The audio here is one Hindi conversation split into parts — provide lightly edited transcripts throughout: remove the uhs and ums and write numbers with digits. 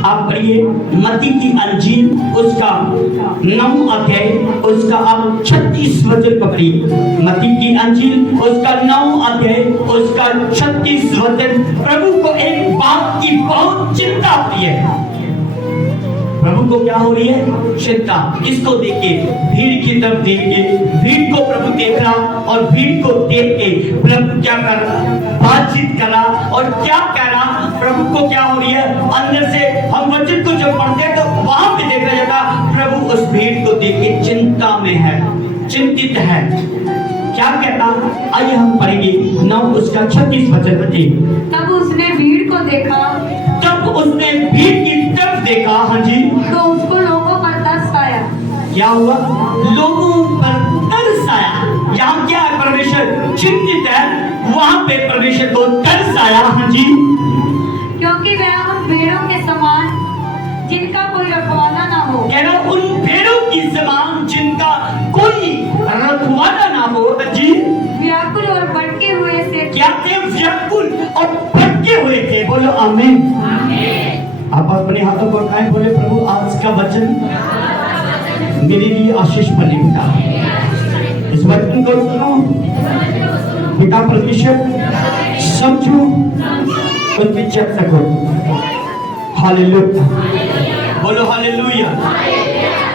आप पढ़िए मत्ती की अंजील उसका 9 अध्याय उसका आप 36 वचन पढ़िए। मत्ती की अंजील उसका 9 अध्याय उसका 36 वचन। प्रभु को एक बात की बहुत चिंता होती है। प्रभु को क्या हो रही है? चिंता। किसको देख के? भीड़ की तरफ देख के। भीड़ को प्रभु देख रहा और भीड़ को देख के प्रभु क्या कर रहा? बातचीत कर रहा और क्या कह रहा? प्रभु को क्या हो रही है? अंदर से हम वचन को जब पढ़ते हैं तो वहां पे देखा जाता प्रभु उस भीड़ को देख के चिंता में है, चिंतित है। क्या कहता? आइए हम पढ़ेंगे 9 उसका 36 वचन बताइए। तब उसने भीड़ को देखा, जब उसने भीड़ की तरफ देखा, हाँ जी, तो उसको लोगों पर तरस आया। क्या हुआ? लोगों पर तरस आया। यहाँ क्या है? परमेश्वर चिंतित है, वहां पे परमेश्वर को तरस आया। हाँ जी, क्योंकि वह उन भेड़ों के समान जिनका कोई रखवाला ना हो, कहना उन भेड़ों की समान जिनका कोई रखवाला ना हो। हाँ जी, व्याकुल और भटके हुए से। क्या थे? व्याकुल और भटके हुए थे। बोलो आमीन। आप अपने हाथों को उठाएं, बोले प्रभु आज का वचन मेरे लिए आशीष बने। पिता इस वचन को सुनो, पिता परमेश्वर समझो, उनकी चर्चा करो। हालेलुया, बोलो हालेलुया।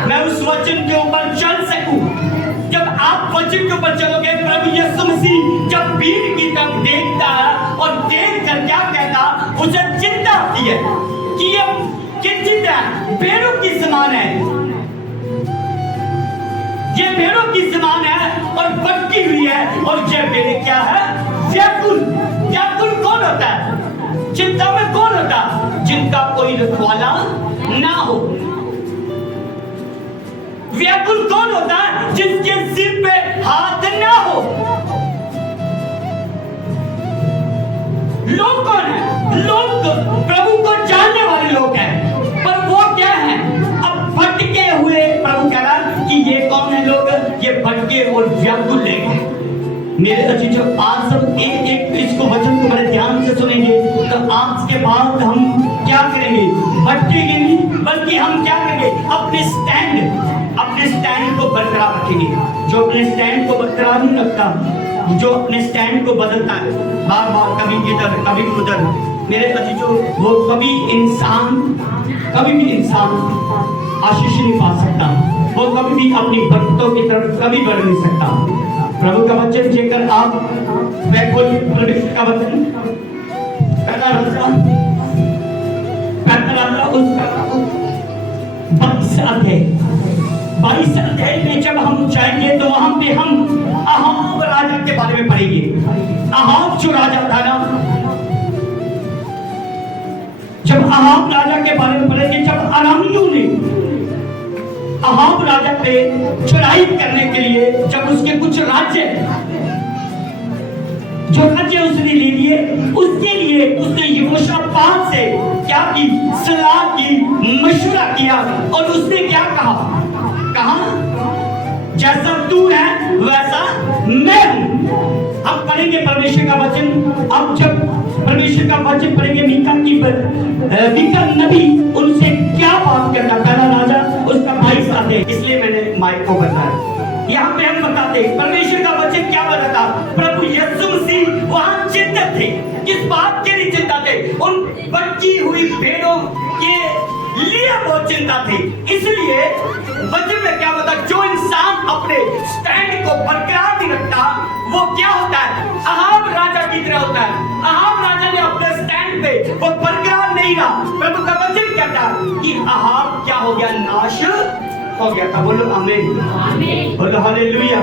मैं उस वचन के ऊपर चल सकूं। जब आप वचन के ऊपर चलोगे, प्रभु यीशु मसीह जब भीड़ की तरफ देखता है और देख कर क्या कहता, उसे चिंता होती है कि ये किंचित है, भेड़ों की समान है, ये भेड़ों की समान है और भटकी हुई है। और ये भेड़ें क्या है? व्याकुल। व्याकुल कौन होता है? चिंता में कौन होता? जिनका कोई रखवाला ना हो। व्याकुल कौन होता है? जिसके सिर पे हाथ ना हो। लोग कौन है? लोग प्रभु को जानने वाले लोग हैं, पर वो क्या है? अब भटके हुए। प्रभु कह रहा कि ये कौन है लोग? ये भटके और व्याकुल लोग हैं। मेरे अजीजों, आज सब एक एक इसको वचन को बड़े ध्यान से सुनेंगे तो आज के बाद हम क्या करेंगे? भटकेंगे नहीं, बल्कि हम क्या करेंगे? अपने स्टैंड को बरकरार रखेंगे। जो अपने स्टैंड को बरकरार नहीं रखता, जो अपने स्टैंड को बदलता है बार बार, कभी इधर कभी उधर, मेरे अजीजों, वो कभी भी इंसान आशीष नहीं पा सकता। वो कभी भी अपनी भक्तों की तरफ कभी बढ़ नहीं सकता। प्रभु का वचन जेकर आप परमेश्वर का वचन उसका 22 अध्याय में जब हम जाएंगे तो वहां पे हम अहाब राजा के बारे में पढ़ेंगे। अहाब जो राजा था ना, जब अहाब राजा के बारे में पढ़ेंगे, जब अरामियों ने अहाब राजा पे चढ़ाई करने के लिए, जब उसके कुछ जो राज्य उसने ले लिए, उसके लिए उसने यहोशापात से क्या की? सलाह की, मशवरा किया और उसने क्या कहा? जैसा तू है वैसा मैं हूं। अब पढ़ेंगे परमेश्वर का वचन। अब जब परमेश्वर का वचन पढ़ेंगे, मीका नबी उनसे क्या बात करता? पहला राजा उसका 22 आते, इसलिए मैंने माइक को बताया। यहाँ पे हम बताते परमेश्वर का वचन क्या बताता? प्रभु यीशु मसीह वहां चिंतित थे। किस बात के लिए चिंता थे? उन भटकी हुई भेड़ों के लिए वो चिंता थी। इसलिए वचन में क्या बता? जो इंसान अपने स्टैंड को बरकरार नहीं रखता, वो क्या होता है? अहाब राजा की तरह होता है। अहाब राजा ने अपने स्टैंड पे वो बरकरार नहीं रहा। प्रभु का वचन कहता है कि अहाब क्या हो गया? नाश हो गया था। बोलो आमीन, बोलो हालेलुया।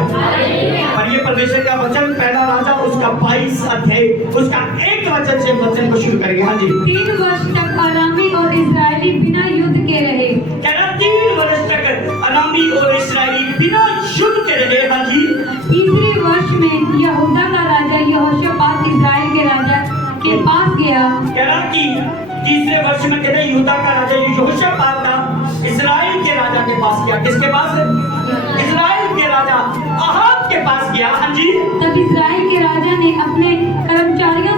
और ये परमेश्वर का वचन पहला राजा उसका 22 अध्याय उसका 1 वचन से वचन को शुरू करेंगे। हाँ जी। 3 वर्ष तक अरामी और इस्राएली बिना युद्ध के रहे। क्या 3 वर्ष तक अरामी और इस्राएली बिना युद्ध के रहे? हाँ जी। तीसरे वर्ष में यहूदा का राजा यहोशापात इस्राएल के राजा के पास गया। क्या कि तीसरे वर्ष में कहते यहूदा का राजा यहोशापात था, इस्राएल के राजा के पास गया। किसके पास? इस्राएल के राजा अहाब के पास गया। हाँ जी। तब इस्राएल के राजा ने अपने कर्मचारियों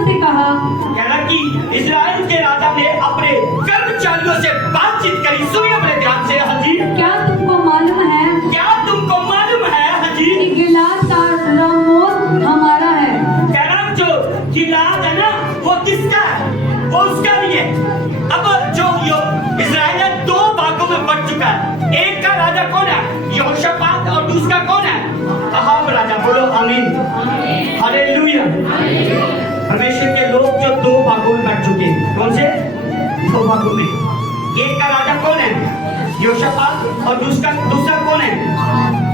गिलाद है ना, वो किसका है? वो उसका नहीं है। अब जो इजराइल है दो भागों में बंट चुका है। एक का राजा कौन है? यहोशापात, और दूसरा कौन है? अहाब राजा। बोलो आमीन, हालेलुया। परमेश्वर के लोग जो दो भागों में बंट चुके हैं। कौन से दो भागों में? एक का राजा कौन है? यहोशापात, और दूसरा कौन है?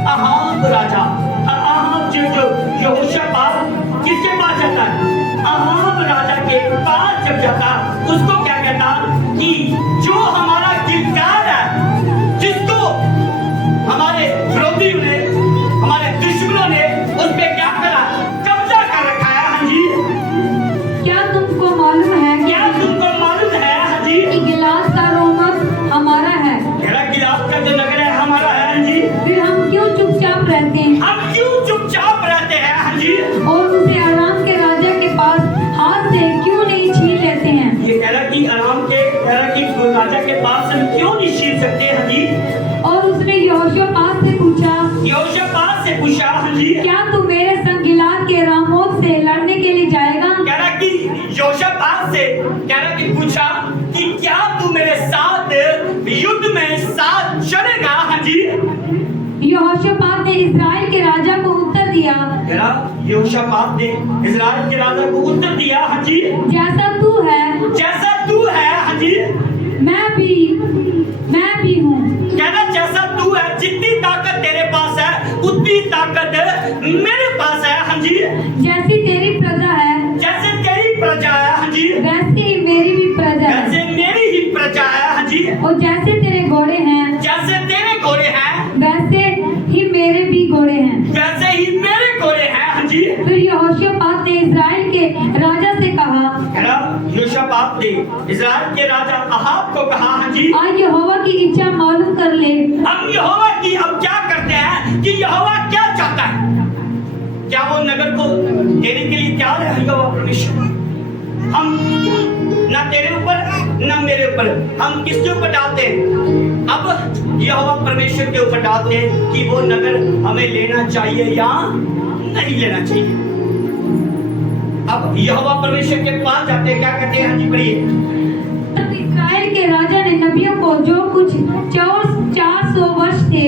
अहाब राजा। अहाब जो यहोशापात किसके पास जाता है? अहाब राजा के पास जब जाता, उसको क्या कहता कि जो हमारा गिलगाद है, जिसको हमारे विरोधियों ने, हमारे दुश्मनों ने उस पे क्या करा? कब्जा कर रखा है। हाँ जी, क्या तुमको मालूम है क्या तुमको मालूम है? हाँ जी, कि गिलाद का रोमक हमारा है? मेरा गिलाद का जो नगर है हमारा है। हाँ जी, फिर हम क्यों चुपचाप रहते हैं हम क्यों चुपचाप रहते हैं? हाँ जी, और उसे आराम के राजा के पास हाथ से क्यों नहीं छीन लेते हैं? ये कह रहा कि आराम के कह रहा कि राजा के पास हम क्यों नहीं छीन सकते? हाँ जी, और उसने यहोशापात से पूछा, यहोशापात से पूछा। हाँ जी, क्या तू मेरे संग गिलाद के रामोत से लड़ने के लिए जाएगा? कह रहा कि यहोशापात से कह रहा कि पूछा कि क्या तू मेरे साथ युद्ध में साथ चलेगा? हाँ जी, यहोशापात ने इस्राएल के राजा को उत्तर दिया, कह रहा यहोशापात ने इस्राएल के राजा को उत्तर दिया। हाँ जी, जैसा तू है जैसा तू है। हाँ जी, मैं भी हूँ। कहना जैसा तू है, जितनी ताकत तेरे पास है उतनी ताकत मेरे पास है। हाँ जी, जैसी तेरी प्रजा है जैसे तेरी प्रजा है। हाँ जी, वैसी ही मेरी भी प्रजा है, वैसे मेरी ही प्रजा है। हाँ जी, और जैसे तेरे घोड़े हैं जैसे तेरे घोड़े हैं वैसे ही मेरे भी घोड़े हैं। वैसे ही मेरे घोड़े हैं। हाँ जी, फिर यहोशापात ने इस्राएल के राजा से कहा, यहोशापात ने इस्राएल के राजा अहाब को कहा। हाँ जी, आज यहोवा की इच्छा मालूम कर ले। हम यहोवा की अब क्या करते हैं कि यहोवा क्या चाहता है? क्या वो नगर को देने के लिए तैयार है? यहोवा परमेश्वर, हम ना तेरे ऊपर ना मेरे ऊपर, हम किसके ऊपर डालते हैं? अब यहोवा परमेश्वर के ऊपर डालते हैं कि वो नगर हमें लेना चाहिए या नहीं लेना चाहिए। अब यहोवा परमेश्वर के पास जाते हैं, क्या कहते हैं? हाँ जी, पढ़िए। तब इस्राएल के राजा ने नबियों को जो कुछ 400 वर्ष थे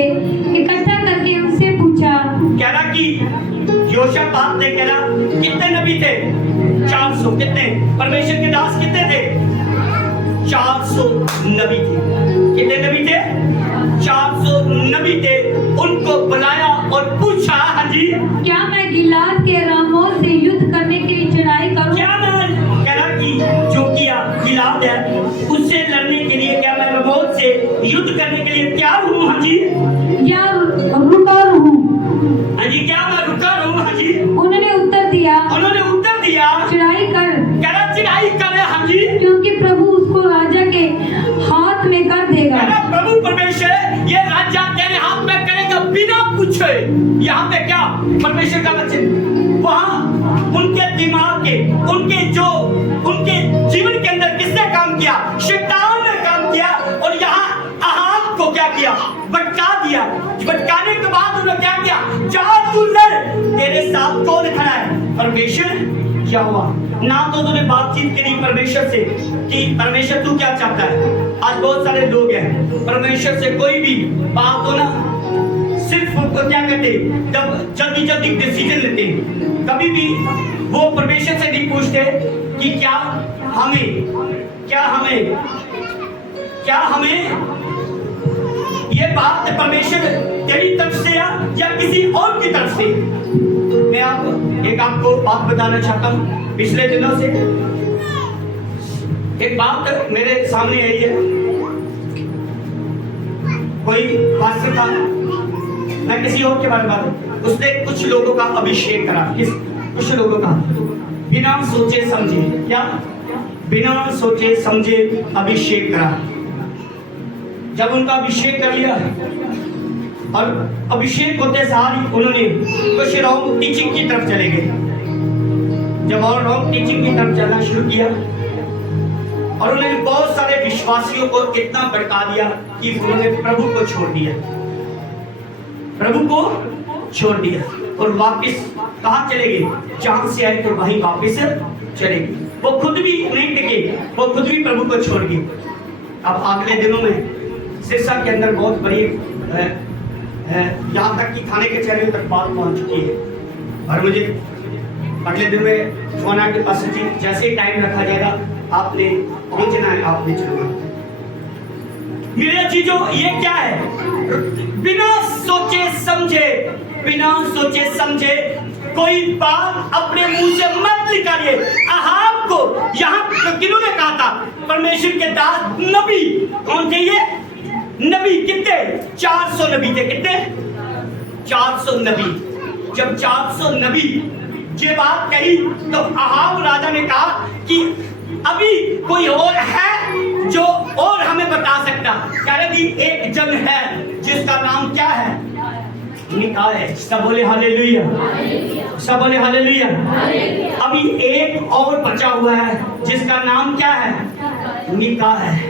इकट्ठा करके उनसे पूछा। कह रहा कि यहोशापात ने कह रहा कितने नबी थे? 400। कितने? परमेश्वर के दास कितने थे? 400 नबी थे। कितने नबी थे? 400 नबी थे। उनको बुलाया और पूछा। हाँ जी, क्या मैं गिलाद के रामोत से युद्ध करने के लिए चढ़ाई करूं? क्या मैं कह रहा कि जो किया गिलाद है उससे लड़ने के लिए क्या मैं रामोत से युद्ध करने के लिए तैयार हूँ? हाँ जी, या रुका रहूं? हाँ जी, क्या मैं रुका रहूँ? हाँ जी, उन्होंने उत्तर दिया, उन्होंने उत्तर दिया, चढ़ाई कर, कह रहा चढ़ाई करे। हाँ जी, क्योंकि प्रभु उसको राजा के हाथ में कर देगा। कह रहा प्रभु परमेश्वर ये राज्य तेरे हाथ में करेगा बिना पूछे। यहाँ पे क्या परमेश्वर का वचन, वहाँ उनके दिमाग के, उनके जीवन के अंदर किसने काम किया? शैतान ने काम किया। और यहाँ अहाब को क्या किया? भटका दिया। भटकाने के बाद उन्होंने क्या किया? जा तू लड़, तेरे साथ कौन खड़ा है? परमेश्वर। क्या हुआ? ना तो तूने बातचीत करी परमेश्वर से कि परमेश्वर तू क्या चाहता है। आज बहुत सारे लोग हैं परमेश्वर से कोई भी बात हो ना, सिर्फ क्या कहते, जब जल्दी डिसीजन लेते हैं। कभी भी वो परमेश्वर से नहीं पूछते कि क्या हमें ये बात परमेश्वर तेरी तरफ से या किसी और की तरफ से। मैं आपको बात बताना चाहता हूँ। पिछले दिनों से एक बात मेरे सामने आई है। कोई पास्टर था, मैं किसी और के बारे में बात, उसने कुछ लोगों का अभिषेक करा। कुछ लोगों का बिना सोचे समझे, क्या बिना सोचे समझे अभिषेक करा। जब उनका अभिषेक कर लिया और अभिषेक होते सार उन्होंने कुछ रॉन्ग टीचिंग की तरफ चले गए। जब और रॉन्ग टीचिंग की तरफ चलना शुरू किया और उन्होंने बहुत सारे विश्वासियों को इतना भड़का दिया कि उन्होंने प्रभु को छोड़ दिया। और वापस कहाँ चले गए? जहां से आए तो वहीं वापस चले गए। वो खुद भी नहीं टिके, वो खुद भी प्रभु को छोड़ गए। अब अगले दिनों में सिरसा के अंदर बहुत बड़ी यहाँ तक कि खाने के चैनल तक बात पहुंच चुकी है। और मुझे अगले दिन में फोन आके पास जी जैसे ही टाइम रखा जाएगा आपने पहुंचना है, आपने चलना। मेरे चीजों ये क्या है? बिना सोचे समझे कोई बात अपने मुंह से मत निकालिए। अहाब को यहाँ किन्होंने कहा था? परमेश्वर के दास नबी। कौन थे ये नबी? कितने? 400 नबी थे। कितने? 400 नबी। जब 400 नबी ये बात कही तो अहाब राजा ने कहा कि अभी कोई और है जो और हमें बता सकता? कह रहे कि एक जन है जिसका नाम क्या है? मिकायाह है। सब बोले हालेलुया, सब बोले हालेलुया। अभी एक और बचा हुआ है जिसका नाम क्या है? मिकायाह है।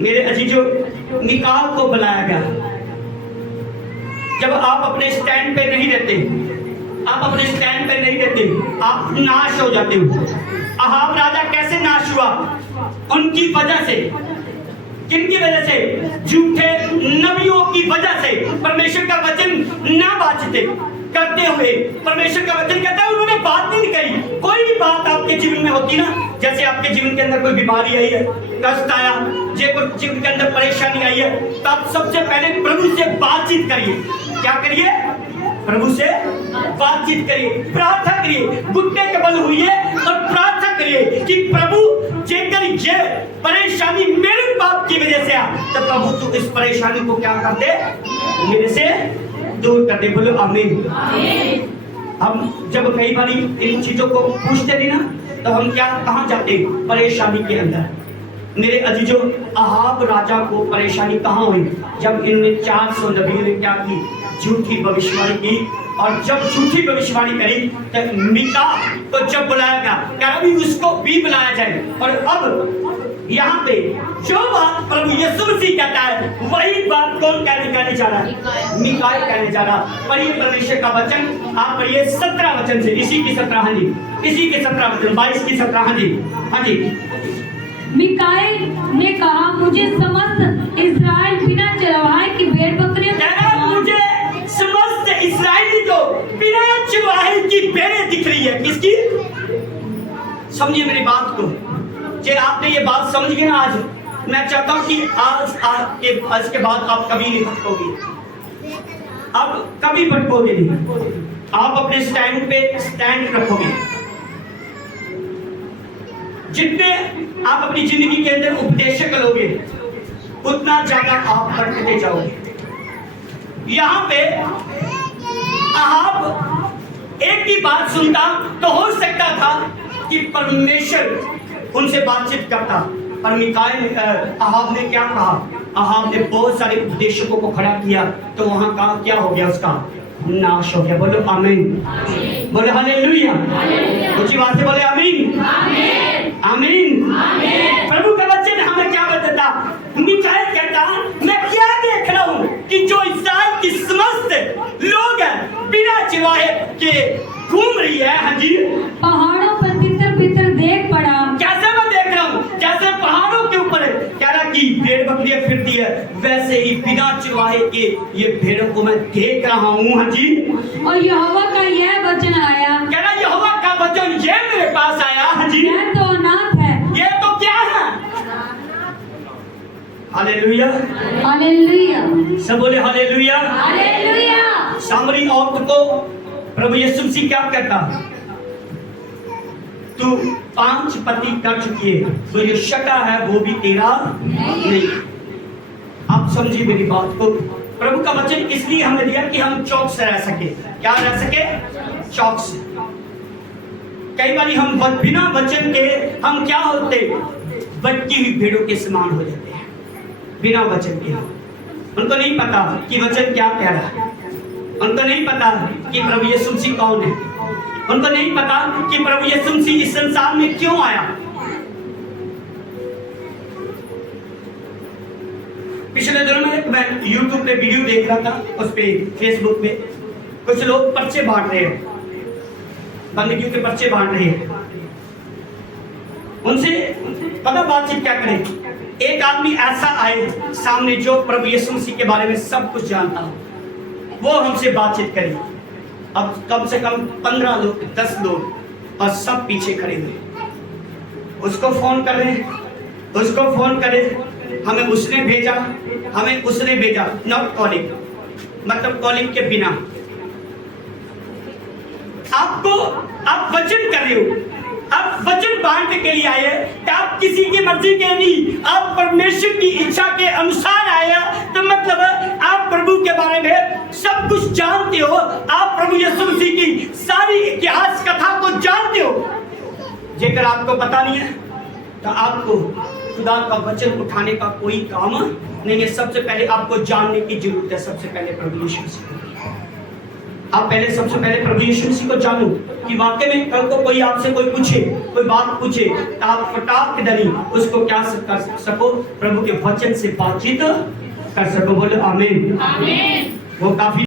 मेरे अजीजों, मिकायाह को बुलाया गया। जब आप अपने स्टैंड पे नहीं रहते, आप नाश हो जाते हो। अहाब राजा कैसे नाश हुआ? उनकी वजह से। किनकी वजह से? झूठे नबियों की वजह से। परमेश्वर का वचन ना बातचीत करते हुए परमेश्वर का वचन कहता है उन्होंने बात नहीं कही। कोई भी बात आपके जीवन में होती ना, जैसे आपके जीवन के अंदर कोई बीमारी आई है, कष्ट आया, जीवन के अंदर परेशानी आई है, तो आप सबसे पहले प्रभु से बातचीत करिए। क्या करिए? प्रभु से बातचीत करिए, प्रार्थना करिए, घुटने के बल हुई और प्रार्थना करिए कि प्रभु जेकर ये परेशानी मेरे पाप की वजह से आ, तो प्रभु तू इस परेशानी को क्या कर दे? मेरे से दूर कर दे। बोलो आमीन। हम जब कई बार इन चीजों को पूछते नहीं ना, तो हम क्या कहाँ जाते? परेशानी के अंदर। मेरे अजीजों, अहाब राजा को परेशानी कहाँ हुई? जब इनने 400 नबियों ने क्या की? झूठी भविष्यवाणी की। और जब झूठी भविष्यवाणी करी तो मीका को जब बुलाया गया, क्या अभी उसको भी बुलाया जाए। और अब यहाँ पे जो बात प्रभु यीशु मसीह कहता है वही बात कौन कहने जा रहा है? मिकायाह कहने जा रहा। पढ़िए परमेश्वर का वचन, आप पढ़िए 17 वचन से, इसी की 17, हाँ जी, इसी के 17 वचन, 22 की 17, हाँ जी, हाँ जी। मिकायाह ने कहा मुझे समस्त इस्राएल बिना चरवाहे की भेड़ बकरियों मुझे समस्त इस्राएली को बिना चरवाहे की भेड़ें दिख रही है। किसकी? समझिए मेरी बात को। जे आपने ये बात समझ गए ना, आज मैं चाहता हूं कि आज के बाद आप कभी नहीं भटकोगे। आप कभी भटकोगे नहीं। आप अपने स्टैंड पे स्टैंड रखोगे। जितने आप अपनी जिंदगी के अंदर उपदेशक लोगे उतना ज्यादा आप भटकते जाओगे। यहाँ पे अहाब एक ही बात सुनता तो हो सकता था कि परमेश्वर उनसे बातचीत करता, पर मिकायाह अहाब ने क्या कहा? अहाब ने बहुत सारे उपदेशकों को खड़ा किया, तो वहां का क्या हो गया? उसका नाश हो गया। बोलो आमीन, बोलो हालेलुया, ऊंची बात से बोले आमीन, आमीन। प्रभु का वचन हमें क्या बताता? मिकायाह कहता मैं क्या देख रहा हूँ कि जो इस्राएल की समस्त लोग हैं बिना चरवाहे के घूम रही है। हाँ जी, पहाड़ों पर तितर-बितर देख पड़ा। कैसे मैं देख रहा हूँ? जैसे पहाड़ों के ऊपर कह रहा कि भेड़ बकरियां फिरती है, वैसे ही बिना चरवाहे के ये भेड़ों को मैं देख रहा हूँ। हाँ जी, और यहोवा का यह वचन आया। कह रहा यहोवा का वचन ये मेरे पास आया। हाँ जी, यह तो अनाथ है। ये तो क्या है? हालेलुया, हालेलुया, सब बोले हालेलुया, हालेलुया। सामरी औरत को प्रभु यीशु मसीह क्या कहता? तू 5 पति कर चुकी है, तो ये शटा है वो भी तेरा नहीं। आप समझिए मेरी बात को। प्रभु का वचन इसलिए हमें दिया कि हम चौकस रह सके। क्या रह सके? चौकस। कई बार हम बिना वचन के हम क्या होते? भटकी हुई भेड़ों के समान हो जाते हैं। बिना वचन के उनको नहीं पता कि वचन क्या कह रहा है, उनको नहीं पता कि प्रभु यीशु मसीह कौन है, उनको नहीं पता कि प्रभु यीशु मसीह इस संसार में क्यों आया। पिछले दिनों में मैं YouTube पे वीडियो देख रहा था, उस पे फेसबुक पे कुछ लोग पर्चे बांट रहे हैं, बंदगियों के पर्चे बांट रहे हैं। उनसे पता बातचीत क्या करें? एक आदमी ऐसा आए सामने जो प्रभु यीशु मसीह के बारे में सब कुछ जानता हो, वो हमसे बातचीत करे। अब कम से कम 15 लोग 10 लोग और सब पीछे खड़े हुए, उसको फोन कर रहे हैं, उसको फोन करे, हमें उसने भेजा, नॉट कॉलिंग, मतलब कॉलिंग के बिना। आप वचन कर रहे हो, आप वचन बांटने के लिए आए, आप किसी की मर्जी के नहीं, आप परमेश्वर की इच्छा के अनुसार आए, तो मतलब आप प्रभु के बारे में सब कुछ जानते हो, आप प्रभु यीशु मसीह की सारी इतिहास कथा को जानते हो। जेकर आपको पता नहीं है तो आपको खुदा का वचन उठाने का कोई काम नहीं है। सबसे पहले आपको जानने की जरूरत है, सबसे पहले प्रभु यीशु मसीह। आप सबसे पहले प्रभु यीशु मसीह को जानो कि वाकई में कल को कोई आपसे कोई बात पूछे तो आप फटाक दरी उसको क्या कर सको, प्रभु के वचन से बातचीत कर सको। बोलो आमीन। वो काफी